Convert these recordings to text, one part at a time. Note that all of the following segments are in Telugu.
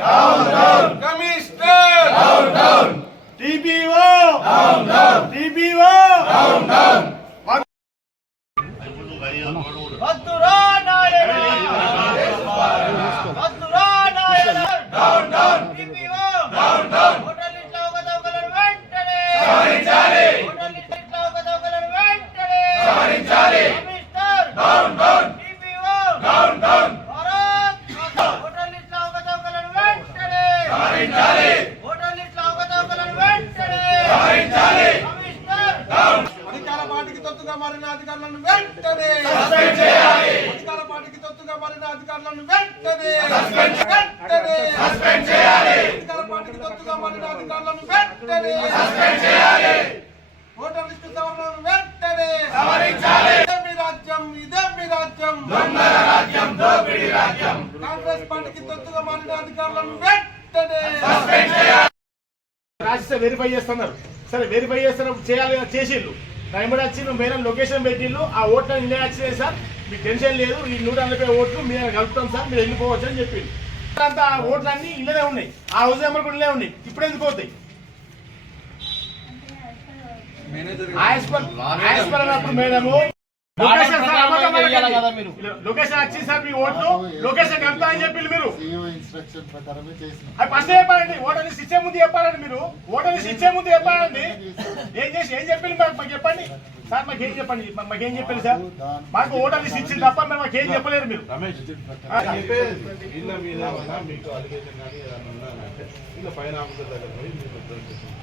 Down, down. Commissioner. Down, down. DPO. Down, down. DPO. Down, down. Matura. తొత్తుగా మారిన అధికారులను వెంటనే అధికార పార్టీకి తొత్తుగా మారిన అధికారులను వెంటనే వెంటనే అధికార పార్టీకి తొత్తుగా మారిన అధికారులను వెంటనే ఓటర్ లిస్టు సవరణను వెంటనే ఇదే మీ రాజ్యం ఇదే మీ రాజ్యం కాంగ్రెస్ పార్టీకి తొత్తుగా మారిన అధికారులను వెంటనే రాసిస్తే వెరిఫై చేస్తున్నారు. సరే వెరిఫై చేస్తున్నారు చేయాలి చేసిళ్ళు. టైంలో వచ్చి మేడం లొకేషన్ పెట్టిళ్ళు. ఆ ఓట్లు ఇల్లే వచ్చినాయి సార్. మీకు టెన్షన్ లేదు. ఈ నూట నలభై ఓట్లు మేము కలుపుతాం సార్. మీరు వెళ్ళిపోవచ్చు అని చెప్పింది అంతా ఆ ఓట్లు అన్ని ఇళ్ళనే ఉన్నాయి. ఆ హౌస్ నెంబర్ కూడా ఇల్లే ఉన్నాయి. ఇప్పుడు ఎందుకు పోతాయి? ఆయస్పర్ ఆయస్పర్ అన్నప్పుడు మేడము లొకేషన్ సార్ మీ ఓట్లు అని మీరు. ఇన్స్ట్రక్షన్ ప్రకారమే చేసినాం. ఫస్ట్ చెప్పాలండి ఓటర్ లిస్ట్ ఇచ్చే ముందు చెప్పాలండి మీరు. ఓటర్ లిస్ట్ ఇచ్చే ముందు చెప్పాలండి. ఏం చేసి ఏం చెప్పింది మాకు చెప్పండి. సార్ మాకు ఏం చెప్పండి? మా- మాకు ఏం సార్? మాకు ఓటర్ లిస్ట్ ఇచ్చింది తప్ప మేము మాకు ఏం చెప్పలేరు మీరు.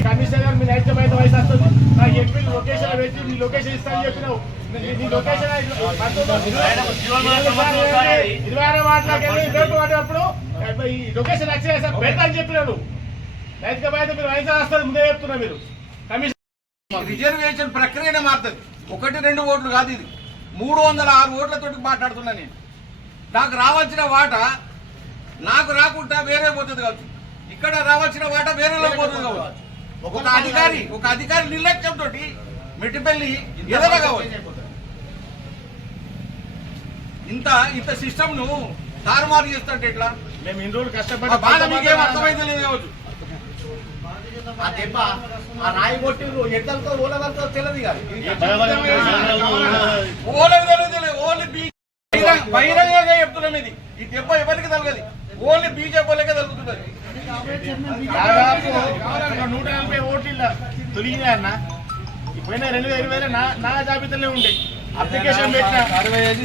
కమిషనర్ మీరు అయితే బయట వయసు వస్తుంది. నాకు చెప్పి లొకేషన్ పెట్టి మీ లొకేషన్ ఇస్తాను చెప్పినావు. ఇరవై ఆరో వాటిలోకి ఈ లొకేషన్ సార్ అని చెప్పినాడు రైతుగా మీరు వయసు వస్తుంది ముందే చెప్తున్నా మీరు కమిషన్ రిజర్వేషన్ ప్రక్రియనే మారుతుంది. ఒకటి రెండు ఓట్లు కాదు ఇది. మూడు వందల ఆరు ఓట్లతోటి మాట్లాడుతున్నా నేను. నాకు రావాల్సిన వాట నాకు రాకుండా వేరే పోతుంది కావచ్చు. ఇక్కడ రావాల్సిన వాట వేరేలో పోతుంది కావచ్చు. ఒక అధికారి ఒక అధికారి నిర్లక్ష్యంతో మెట్టిపల్లి కావచ్చు. ఇంత ఇంత సిస్టమ్ను తారుమారు చేస్తుంటే ఎట్లా? మేము ఇన్ని రోజులు కష్టపడి బాధ మీకేం అర్థమైతే లేదు కావచ్చు ఆ దెబ్బ ఆ రాయి కొట్టిరు ఎడ్డలతో ఊలదలతో తెలియదు కాదు. ఓన్లీ తెలియదు ఓన్లీ బీ బహిరంగ- బహిరంగంగా చెప్తున్నాం ఇది. ఈ దెబ్బ ఎవరికి తలగదు ఓన్లీ తలుగుతున్నది దాదాపు నూట నలభై ఓట్లు ఇలా తొలగినాయి అన్న పోయిన రెండు వేల ఇరవై నా నా జాబితాలో ఉండే. అప్లికేషన్ పెట్టిన.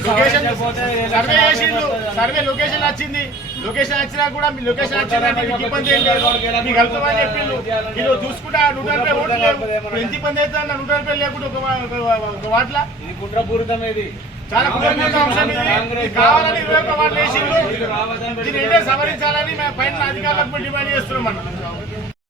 లొకేషన్ సర్వే చేసిండు సర్వే లొకేషన్ వచ్చింది. లొకేషన్ వచ్చినా కూడా మీ లొకేషన్ వచ్చిందంటే మీకు ఇబ్బంది ఏం లేదు. మీకు వెళ్తామని చెప్పిండు మీరు చూసుకుంటే నూట నలభై ఓట్లు లేవు. ఎంత ఇబ్బంది అవుతుంది అన్న నూట నలభై లేకుండా ఒక వాట్ల కుట్రపూరితం ఇది చాలా కుటుంబ అంశం ఇది. కావాలని ఇరవై ఒక్క వాటిలు వేసిండు దీన్ని సవరించాలని మేము పైన అధికారులకు డిమాండ్ చేస్తున్నాం అన్న